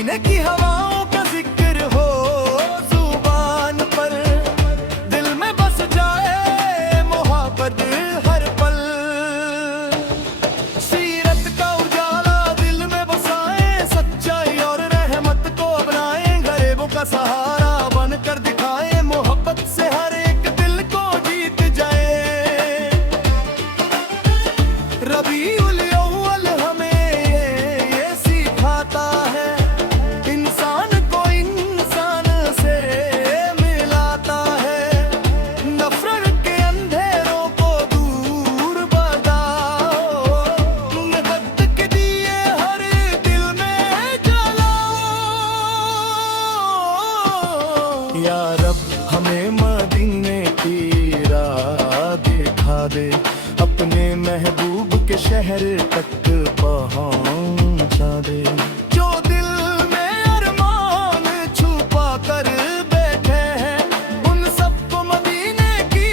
मदीने की हवाओं का जिक्र हो जुबान पर, दिल में बस जाए मोहब्बत हर पल। सीरत का उजाला दिल में बसाए, सच्चाई और रहमत को अपनाए, गरीबों का सहारा बनकर दिखाए, मोहब्बत से हर एक दिल को जीत जाए। रबीउल अव्वल हमें ये सिखाता है, इंसान को इंसान से मिलाता है, नफरत के अंधेरों को दूर भगाओ, मोहब्बत के दिए हर दिल में जलाओ। या रब हमें मदीने की राह दिखा दे, अपने महबूब के शहर तक पहुंचा दे। जो दिल में अरमान छुपा कर बैठे हैं, उन सबको मदीने की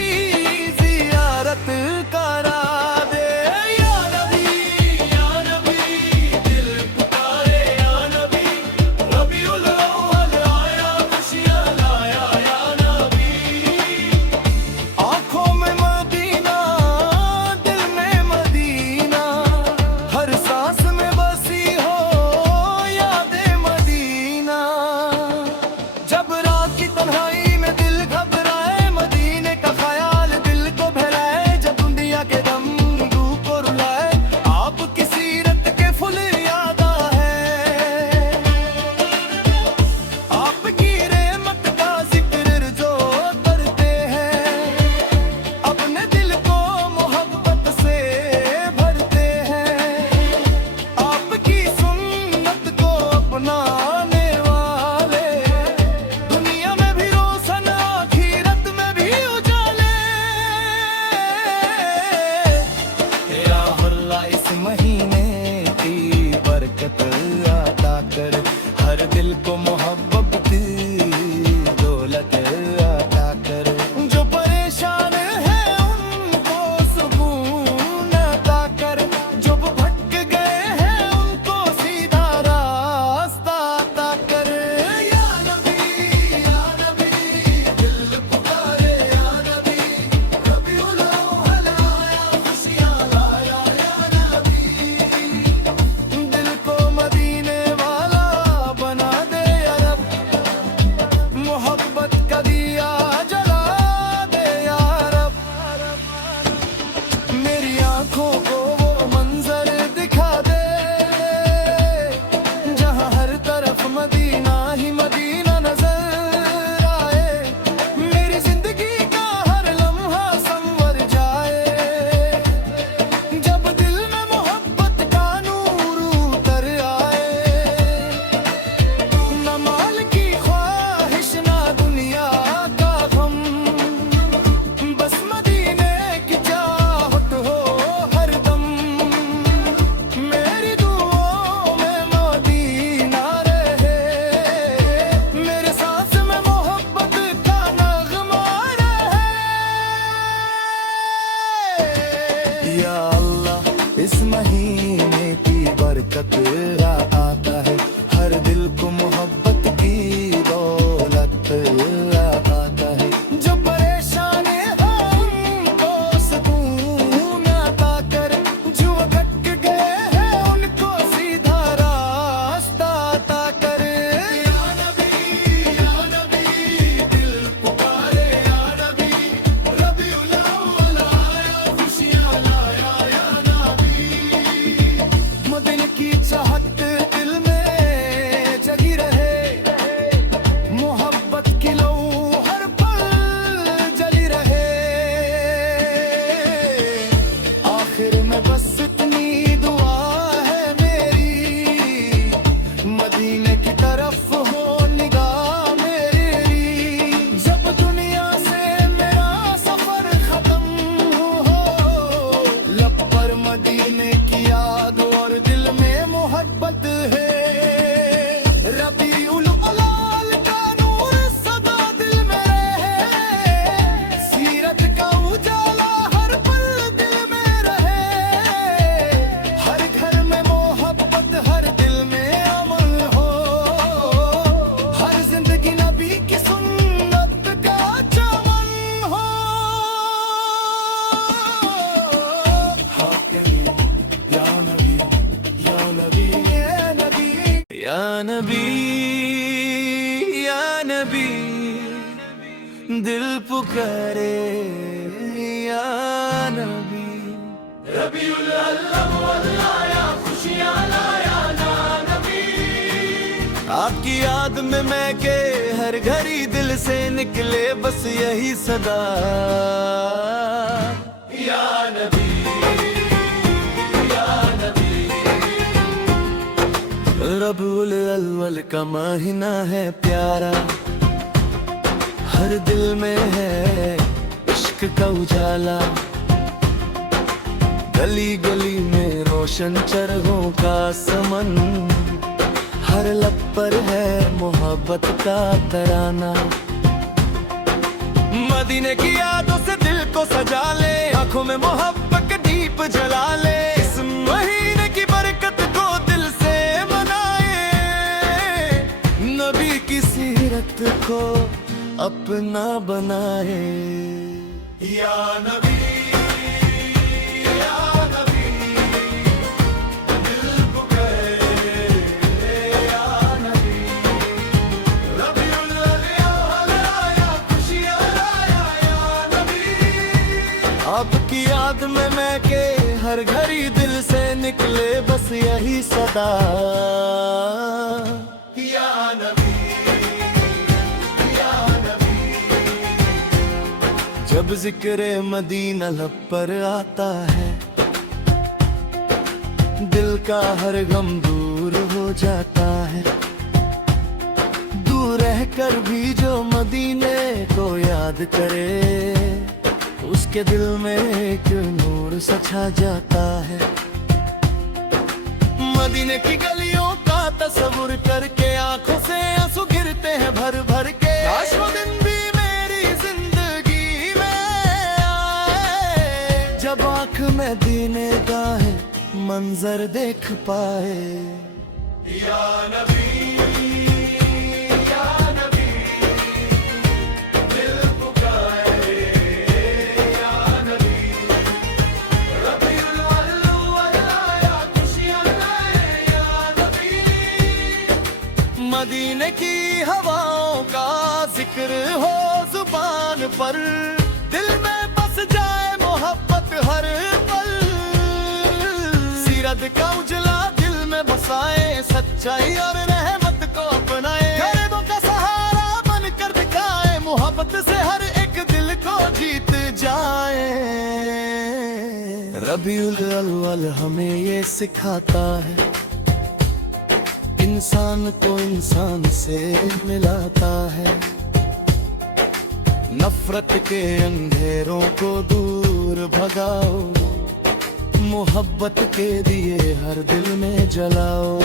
जियारत करा दे। या नबी दिल पुकारे या नबी, रबीउल अव्वल आया खुशियां लाया या नबी। आंखों में मदीना दिल में मदीना, हर सांस में बसी हो यादें मदीना। जब रात की तन्हाई में दिल घबराए, मदीने का ख्याल दिल को बहलाए, जब दुनिया के दम रूह को रुलाए, आपकी सीरत के फुल याद है। आपकी रहमत का जिक्र जो करते हैं, अपने दिल को मोहब्बत से भरते हैं। आपकी सुन्नत को अपनाने वाले, दुनिया में भी रोशन आखिरत में भी उजाले। या अल्लाह इस महीने की बरकत अता कर, हर दिल को मोहब्बत दौलत अता कर। जो परेशान है उनको सुकून अता कर, जो भटक गए हैं उनको सीधा रास्ता अता कर। या नबी दिल पुकारे या नबी, रबीउल अव्वल आया खुशियां लाया या नबी। दिल को मदीने वाला बना दे या रब, या नबी या नबी दिल पुकारे या नबी। रबीउल अव्वल आया खुशियाँ लाया ना नबी। आपकी याद में मैं के हर घड़ी दिल से निकले बस यही सदा या नबी या नबी। रबीउल अव्वल का महीना है प्यारा, हर दिल में है इश्क का उजाला। गली गली में रोशन चरखों का समन, हर लब पर है मोहब्बत का तराना। मदीने की यादों से दिल को सजा ले, आंखों में मोहब्बत के दीप जला ले। इस महीने की बरकत को दिल से मनाए, नबी की सीरत को अपना बनाए या नबी या नबी दिल पुकारे या नबी। रबीउल अव्वल आया खुशियाँ लाया या नबी। आपकी याद में मैं के हर घड़ी दिल से निकले बस यही सदा या नबी। जब जिक्र मदीना लब पर आता है, दिल का हर गम दूर हो जाता है। दूर रहकर भी जो मदीने को याद करे, उसके दिल में एक नूर सा छा जाता है। मदीने की गलियों का तस्वुर करके आंखों से आंसू गिरते हैं भर भर के। काश वो दिन भी मेरी जिंदगी में आए, जब आंख में दीने का है मंजर देख पाए या नबी या नबी दिल पुकारे या नबी। रबीउल अव्वल आया खुशियाँ लाए या नबी। मदीने की हवाओं का जिक्र हो जुबान पर, दिल में बस जाए मोहब्बत हर पल। सीरत का उजला दिल में बसाए, सच्चाई और रहमत को अपनाए। गरीबों का सहारा बनकर दिखाए, मोहब्बत से हर एक दिल को जीत जाए। रबीउल अव्वल हमें ये सिखाता है, इंसान को इंसान से मिलाता है। नफरत के अंधेरों को दूर भगाओ, मोहब्बत के दिए हर दिल में जलाओ।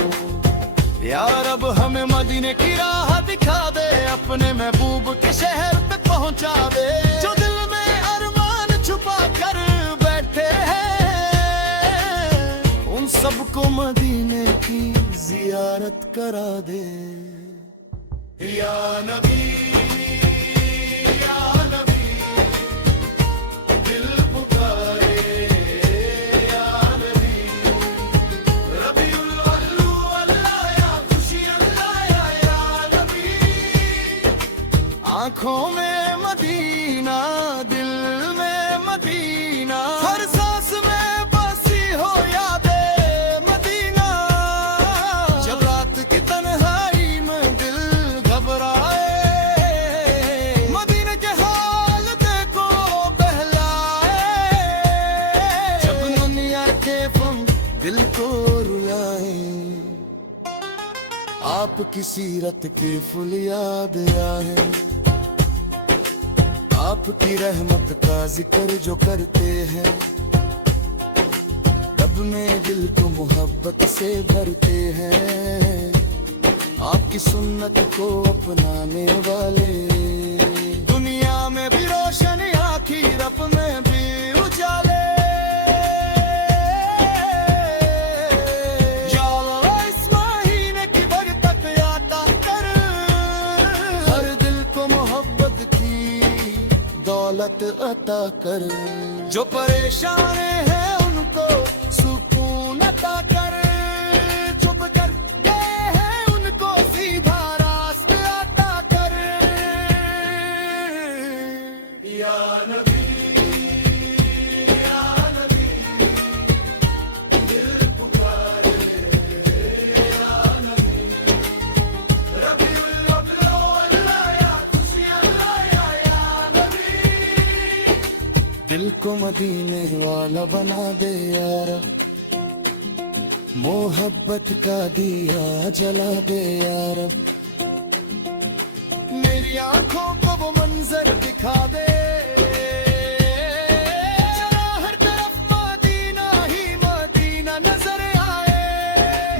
या रब हमें मदीने की राह दिखा दे, अपने महबूब के शहर तक पहुंचा दे। जो दिल में अरमान छुपा कर बैठे हैं, उन सबको मदीने की जियारत करा दे या नबी या नबी दिल पुकारे या नबी। रबीउल अव्वल आया खुशियाँ लाया या नबी। आंखों में मदीना दिल में मदीना, हर सांस में बसी हो यादे मदीना। जब रात की तन्हाई में दिल घबराए, मदीने के हाल देखो बहलाए। जब दुनिया के फम दिल को रुलाए, आपकी सीरत के फूल याद आए। आपकी रहमत का जिक्र जो करते हैं, रब में दिल को मोहब्बत से भरते हैं। आपकी सुन्नत को अपनाने वाले, दुनिया में भी रोशन आखिरत में भी उजाले। या अल्लाह इस महीने की बरकत अता कर, हर दिल को मोहब्बत की दौलत अता कर। जो परेशान हैं उनको सुकून अता कर, चुप कर गए हैं दिल को मदीने वाला बना दे यारा, मोहब्बत का दिया जला दे यारा, मेरी आंखों को वो मंजर दिखा दे, हर तरफ मदीना ही मदीना नजर आए,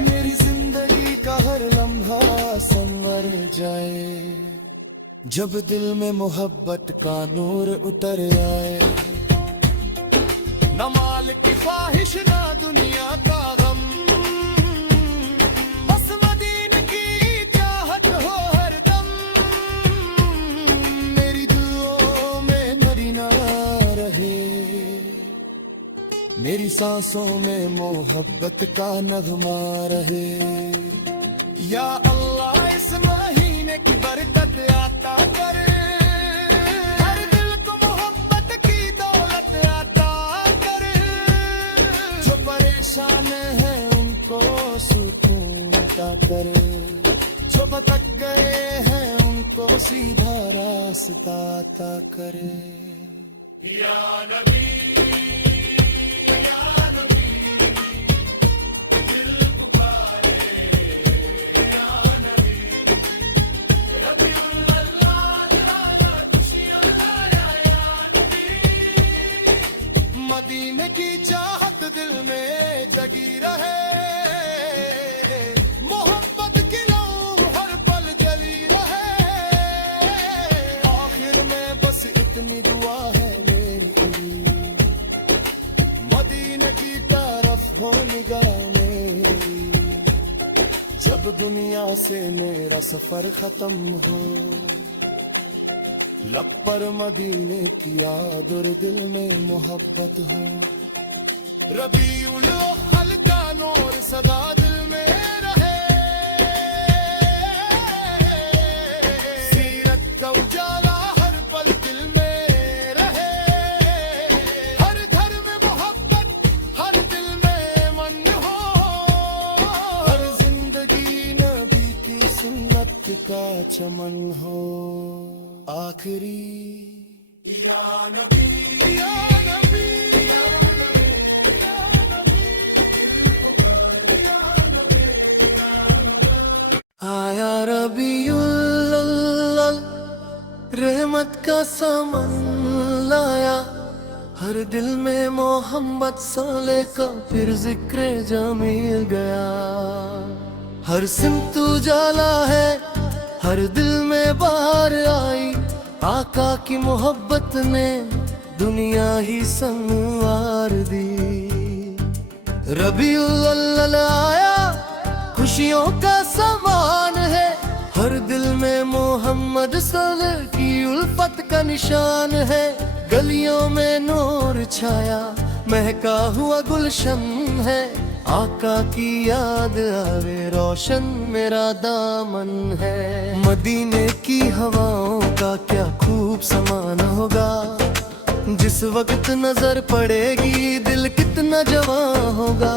मेरी जिंदगी का हर लम्हा संवर जाए, जब दिल में मोहब्बत का नूर उतर आए, न माल की ख्वाहिश ना दुनिया का गम, बस मदीने की चाहत हो हर दम, मेरी दुआओं में मदीना रहे, मेरी सांसों में मोहब्बत का नगमा रहे, या अल्लाह इस महीने की बरकत आता कर, हर दिल को मोहब्बत की दौलत आता कर, जो परेशान है उनको सुकून अता कर, जो भटक गए हैं उनको सीधा रास्ता अता कर, या नबी मदीने की चाहत दिल में जगी रहे, मोहब्बत की लौ हर पल जली रहे, आखिर में बस इतनी दुआ है मेरी, मदीने की तरफ हो निगाह मेरी, जब दुनिया से मेरा सफर खत्म हो, लब पर मदीने की याद और दिल में मोहब्बत हो, रबीउल अव्वल का नूर सदा दिल में रहे, सीरत का उजाला हर पल दिल में रहे, हर घर में मोहब्बत हर दिल में मन हो, हर जिंदगी नबी की सुन्नत का चमन हो, आखिरी या नबी या नबी आया रबीउल अव्वल, रहमत का सामान लाया, हर दिल में मोहम्मद सोले का फिर जिक्र जमील गया, हर सिमत उजाला है हर दिल में बाहर आई, आका की मोहब्बत ने दुनिया ही संवार दी, रबीउल अव्वल आया खुशियों का सामान है, हर दिल में मोहम्मद सल्लल्लाहु की उल्फत का निशान है, गलियों में नूर छाया महका हुआ गुलशन है, आका की याद आवे रोशन मेरा दामन है, मदीने की हवाओं का क्या खूब समान होगा, जिस वक्त नजर पड़ेगी दिल कितना जवां होगा,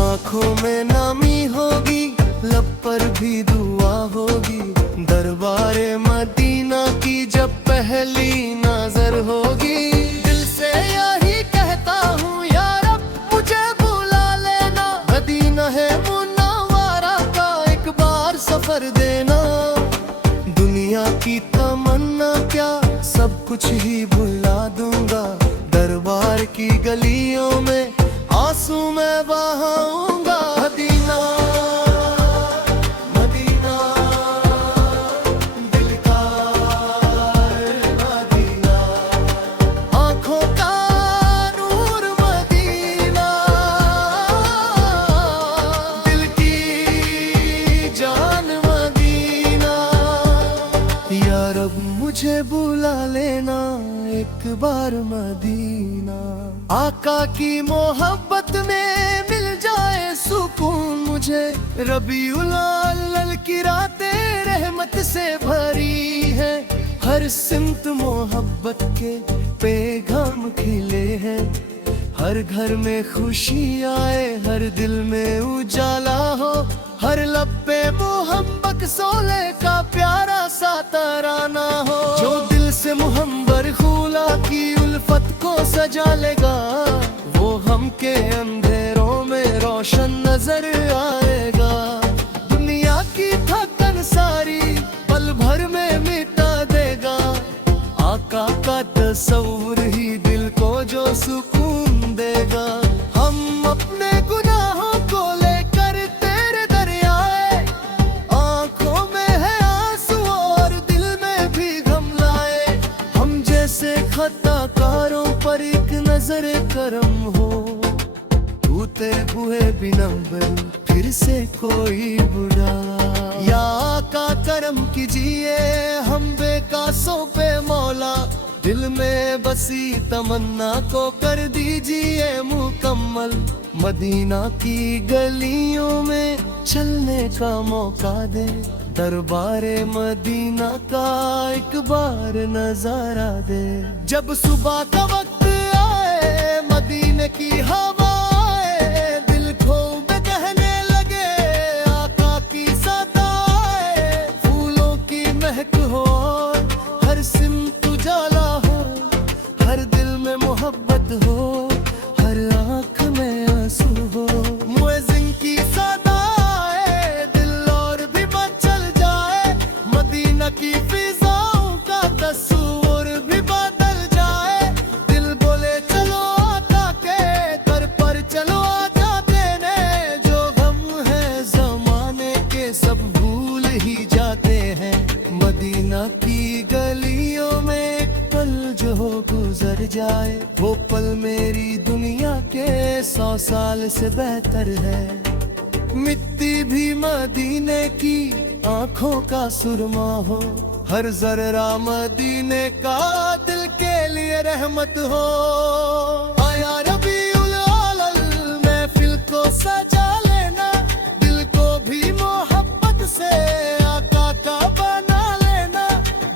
आंखों में नामी होगी लब पर भी दुआ होगी, दरबारे मदीना की जब पहली नजर होगी, दिल से यही कहता हूँ या रब मुझे बुला लेना, मदीना है मुनव्वरा का एक बार सफर देना, दुनिया की तमन्ना क्या सब कुछ ही भुला दूंगा, दरबार की गलियों में आंसू मैं बहाऊंगा, मदीना मदीना दिल का मदीना, आंखों का नूर मदीना, दिल की जान मदीना, या रब मुझे बुला लेना एक बार मदीना, आका की मोहब्बत में मिल जाए सुकून मुझे, रबीउल अव्वल की रातें रहमत से भरी है, हर सिमत मोहब्बत के पैगाम खिले हैं, हर घर में खुशी आए हर दिल में उजाला हो, हर लब पे मोहम्मद सोले का प्यारा सा तराना हो, जो दिल से मुहम्मद खुला की उल्फत उल्फत को सजा लेगा, वो हमके अंधेरों में रोशन नजर आएगा। दुनिया की थकन सारी पल भर में मिटा देगा, आका का तस्वुर ही दिल को जो सुकून देगा। हम अपने गुनाहों को लेकर तेरे दरियाए, आंखों में है आंसू और दिल में भी गम लाए। हम जैसे खताकारों पर एक नजर करम हो, टूटे हुए बिनम फिर से कोई बुरा। या आका करम कीजिए हम बेकासों पे मौला, दिल में बसी तमन्ना को कर दीजिए मुकम्मल। मदीना की गलियों में चलने का मौका दे, दरबारे मदीना का एक बार नजारा दे। जब सुबह का वक्त आए मदीने की हवा आए, दिल खूब कहने लगे आका की सदा आए। फूलों की महक हो हर सिमत उजाला हो, हर दिल में मोहब्बत हो, हर आंख में आंसू हो। मुएज़िन की सदा आए, दिल और भी मचल जाए। मदीना की फिजाओं का तस्वुर भी बदल जाए। दिल बोले चलो आका के कर पर चलो आजा देने, जो गम है जमाने के सब भूल ही जाते हैं। मदीना की गलियों में एक पल जो गुजर जाए, वो पल मेरी दुनिया के 100 साल से बेहतर है। मिट्टी भी मदीने की आंखों का सुरमा हो, हर जर्रा मदीने का दिल के लिए रहमत हो। आया रबीउल अव्वल महफिल को सजा लेना, दिल को भी मोहब्बत से आका का बना लेना।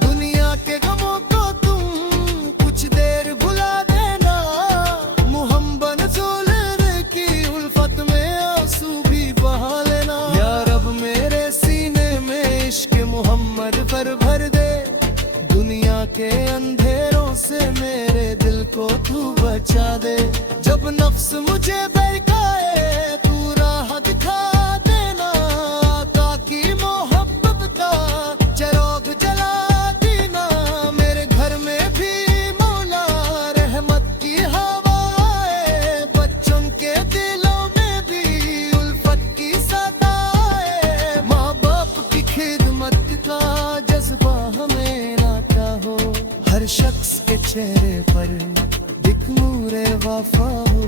दुनिया के गमों को तुम कुछ देर भुला देना, मुहम्मद रसूल की उल्फत में आंसू भी बहा लेना। या रब मेरे सीने में इश्क मुहम्मद भर दे, दुनिया के अंधेरों से मेरे दिल को तू बचा दे। जब नफ्स मुझे बहकाए तू राह दिखा देना, आका की मोहब्बत का चिराग जला देना। मेरे घर में भी मौला रहमत की हवा आए, बच्चों के दिलों में भी उल्फत की सदा आए। माँ बाप की खिदमत का जज्बा हमें नाता हो, हर शख्स के चेहरे पर दिख नूरे वफा हो।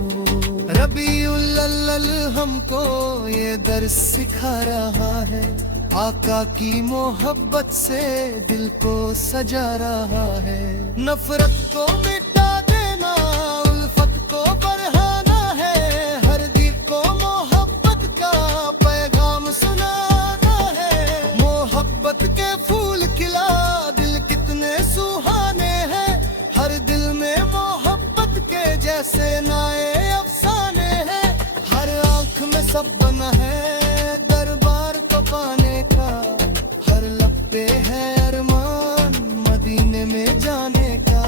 रबीउल अव्वल हमको ये दर्स सिखा रहा है, आका की मोहब्बत से दिल को सजा रहा है। नफरत को मिटा देना, उल्फत को बढ़ाना है, हर दिल को मोहब्बत का पैगाम सुनाना है। मोहब्बत के फूल खिला दिल कितने सुहाने हैं, हर दिल में मोहब्बत के जैसे नए अफसाने हैं। हर आंख में सब बना है दरबार को पाने का, हर लब पे है अरमान मदीने में जाने का।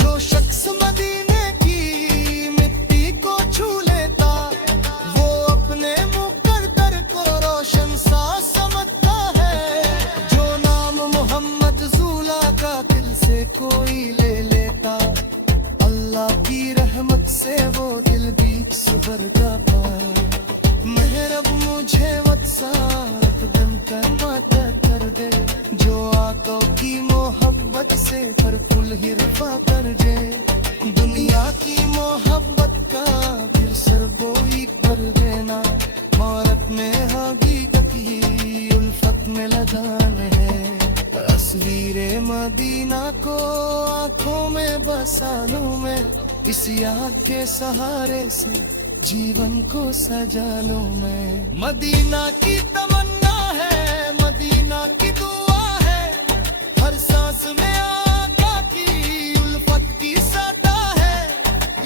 जो शख्स मदीने की मिट्टी को छू लेता, वो अपने मुकद्दर को रोशन सा समझता है। जो नाम मोहम्मद रसूल का दिल से कोई ले लेता, अल्लाह की रहमत से वो दिल भी सुधर जाता। मेहरब मुझे वत्सारत बनकर माता कर दे, जो आका की मोहब्बत से पर फूल ही रफा कर दे। दुनिया की मोहब्बत का फिर सरबोई कर देना, मारत में हकीकत ही उल्फत में लगान है। तस्वीरे मदीना को आंखों में बसा लूं मैं, इस याद के सहारे से जीवन को सजा लूं मैं। मदीना की तमन्ना है, मदीना की दुआ है, हर सांस में आका की उल्फत की सदा है।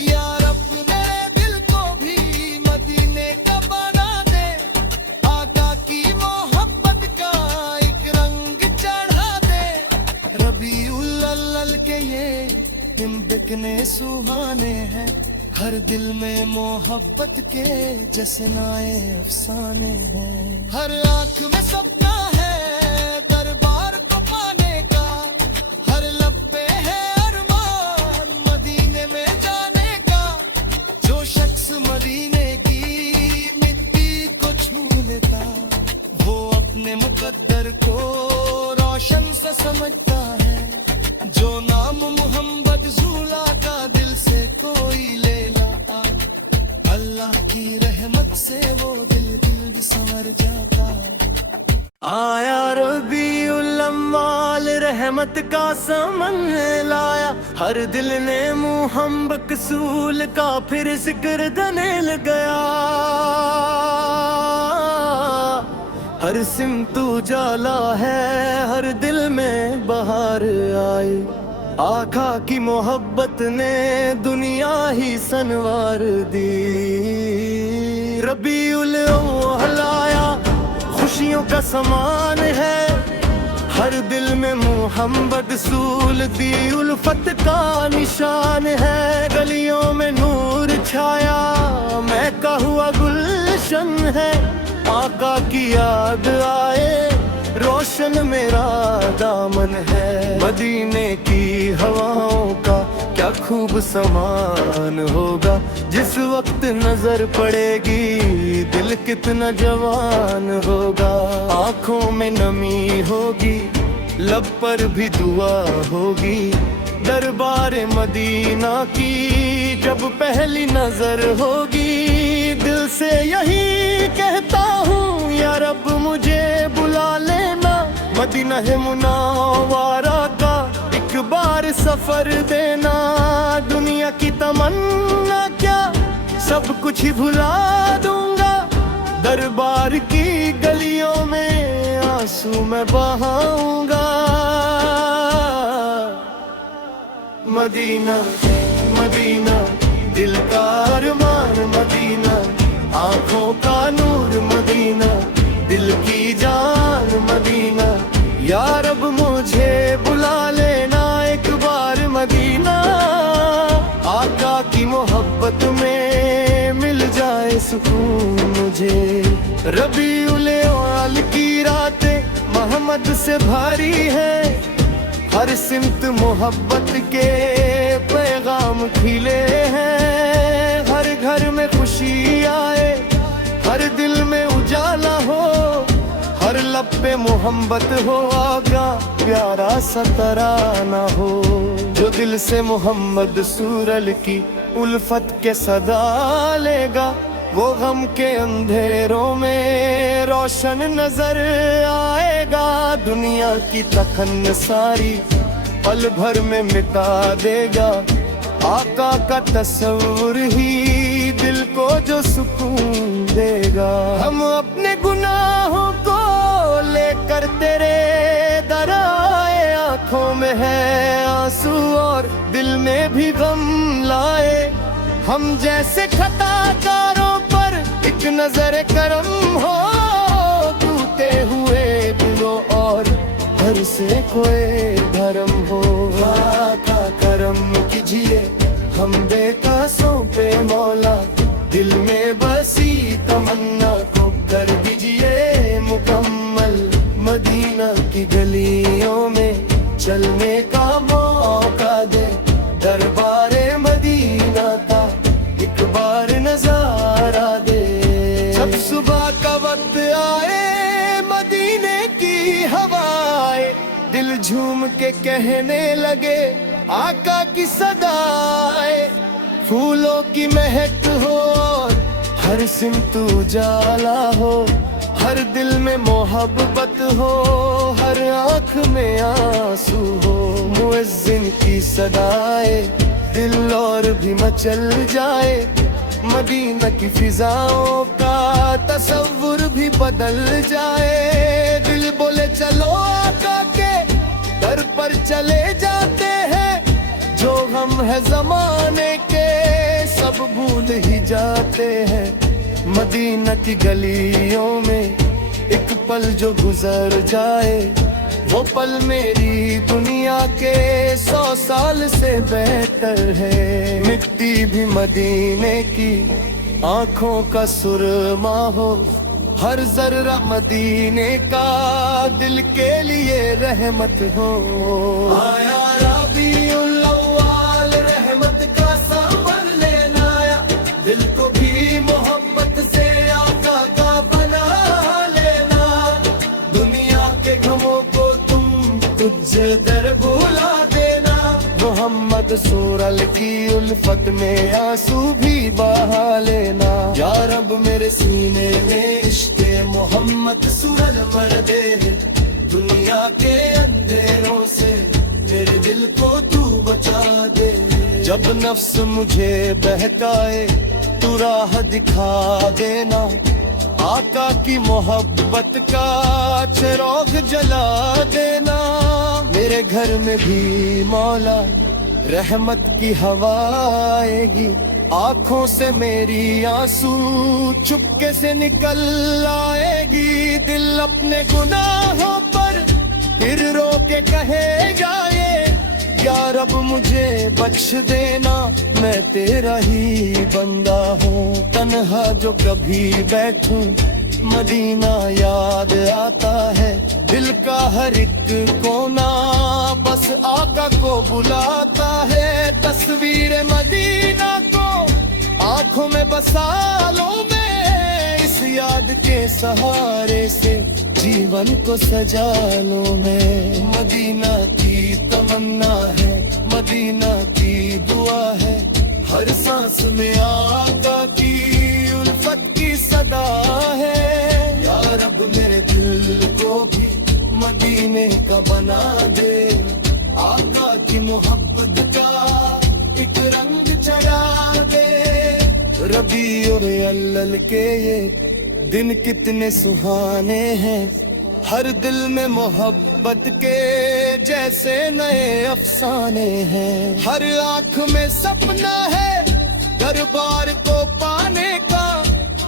या रब मेरे दिल को भी मदीने का बना दे, आका की मोहब्बत का एक रंग चढ़ा दे। रबीउल अव्वल के ये कितने सुहाने हैं, हर दिल में मोहब्बत के जश्नाए अफसाने हैं। हर आंख में सपना है दरबार को पाने का, हर लब पे है अरमान मदीने में जाने का। जो शख्स मदीने की मिट्टी को छू लेता, वो अपने मुकद्दर को रोशन सा समझता है। जो नाम मोहम्मद झूला का दिल से कोई ले लाता, अल्लाह की रहमत से वो दिल भी संवर जाता। आया रबीउल अव्वल रहमत का समन लाया, हर दिल ने मोहम्मद रसूल का फिर जिक्र दने गया। हर सिमत उजाला है, हर दिल में बहार आई। आका की मोहब्बत ने दुनिया ही सनवार दी। रबीउल अव्वल आया, खुशियों का समान है, हर दिल में मोहम्मद रसूल दी उल्फत का निशान है। गलियों में नूर छाया, महका हुआ गुलशन है। आका की याद आए, रोशन मेरा दामन है। मदीने की हवाओं का क्या खूब समान होगा, जिस वक्त नजर पड़ेगी दिल कितना जवान होगा। आंखों में नमी होगी, लब पर भी दुआ होगी। दरबार मदीना की जब पहली नजर होगी, दिल से यही कहता हूँ या रब मुझे बुला लेना। मदीना है मुनव्वरा का एक बार सफर देना। दुनिया की तमन्ना क्या, सब कुछ ही भुला दूंगा। दरबार की गलियों में आंसू मैं बहाऊंगा। मदीना मदीना दिल का अरमान मदीना, आंखों का नूर मदीना, दिल की जान मदीना। या रब मुझे बुला लेना एक बार मदीना। आका की मोहब्बत में मिल जाए सुकून मुझे। रबीउल अव्वल की रातें मोहम्मद से भारी है, हर सिमत मोहब्बत के पैगाम खिले हैं। हर घर में खुशी आए, हर दिल में उजाला हो, हर लब पे मोहब्बत हो। आका प्यारा सा तराना हो, जो दिल से मोहम्मद रसूल की उल्फत के सदा लेगा, वो गम के अंधेरों में रोशन नजर आएगा। दुनिया की तखन सारी पल भर में मिटा देगा। आका का तस्वुर ही दिल को जो सुकून देगा। हम अपने गुनाहों को लेकर तेरे दर आए, आंखों में है आंसू और दिल में भी गम लाए। हम जैसे खताकारों पर एक नजर करम हो, टूटे हुए दिलों और हर से कोई भरम हो। आका करम कीजिए हम बेकसों पे मौला, दिल में बसी तमन्ना को कर दीजिए मुकम्मल। मदीना की गलियों में चलने का मौका दे, दरबारे मदीना का एक बार नजारा दे। जब सुबह का वक्त आए, मदीने की हवाएं दिल झूम के कहने लगे आका की सदाएं। फूलों की महक हो, हर सिमत उजाला हो, हर दिल में मोहब्बत हो, हर आँख में आंसू हो। मुअज्जिन की सदाएं दिल और भी मचल जाए, मदीना की फिजाओं का तस्वुर भी बदल जाए। दिल बोले चलो आका के दर पर चले जाते हैं, जो हम है जमाने के सब भूल ही जाते हैं। मदीना की गलियों में एक पल जो गुजर जाए, वो पल मेरी दुनिया के 100 साल से बेहतर है। मिट्टी भी मदीने की आंखों का सुरमा हो, हर जर्रा मदीने का दिल के लिए रहमत हो। आया रबीउल अव्वल रहमत का सावन लेना आया, दिल को भी मोहब्बत से आका का बना लेना। दुनिया के गमों को तुम तुझे दर भुला देना। मोहम्मद सूरल की उल्फत में आंसू भी बहा लेना। या रब मेरे सीने में इश्क़े मोहम्मद सूरल मर दे, दुनिया के अंधेरों से मेरे दिल को तू बचा दे। जब नफ्स मुझे बहकाए तू राह दिखा देना, आका की मोहब्बत का चिराग जला देना। मेरे घर में भी मौला रहमत की हवा आएगी, आंखों से मेरी आंसू चुपके से निकल आएगी। दिल अपने गुनाहों पर फिर रो के कहेगा ये, या रब मुझे बख्श देना, मैं तेरा ही बंदा हूँ। तन्हा जो कभी बैठूं मदीना याद आता है, दिल का हर एक कोना बस आका को बुलाता है। तस्वीर मदीना को आंखों में बसा लो मैं, इस याद के सहारे से जीवन को सजा लो मैं। मदीना की तमन्ना है, मदीना की दुआ है, हर सांस में आका की उल्फत की सदा है। या रब मेरे दिल को भी मदीने का बना दे, आका की मोहब्बत का एक रंग चढ़ा दे। रबीउल अव्वल के ये दिन कितने सुहाने हैं, हर दिल में मोहब्बत के जैसे नए अफसाने हैं। हर आंख में सपना है दरबार को पाने का,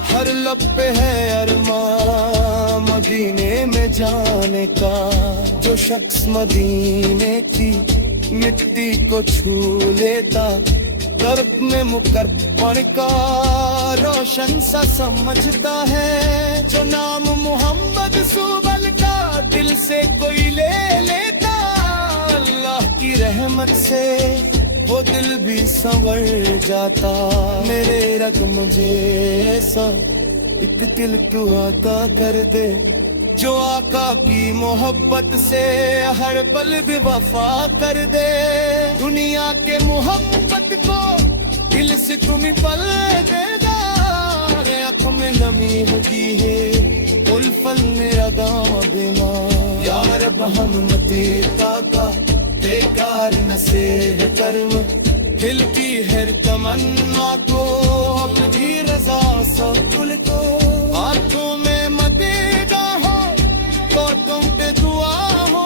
हर लब पे है अरमान मदीने में जाने का। जो शख्स मदीने की मिट्टी को छू लेता, दर्द में मुकर्रर का रोशन सा समझता है। जो नाम मोहम्मद सूरल का दिल से कोई ले लेता, अल्लाह की रहमत से वो दिल भी संवर जाता। मेरे रग मुझे ऐसा एक दिल तू आता कर दे, जो आका की मोहब्बत से हर पल भी वफा कर दे। दुनिया के मोहब्बत को दिल से तुम ही पल देगा, आँखों में नमी होगी है उल्फत मेरा गाँव देना। यार हम मतीता का बेकार न से कर्म, दिल की हर तमन्ना को अपनी रजा सा तुल को। आंखों में मदीना हो तो तुम पे दुआ हो,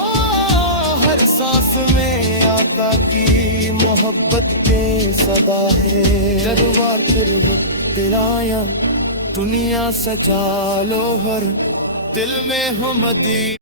हर सांस में आका की मोहब्बत के सदा है। दरबार फिर तेराया दुनिया सजा लो, हर दिल में हो मदीना।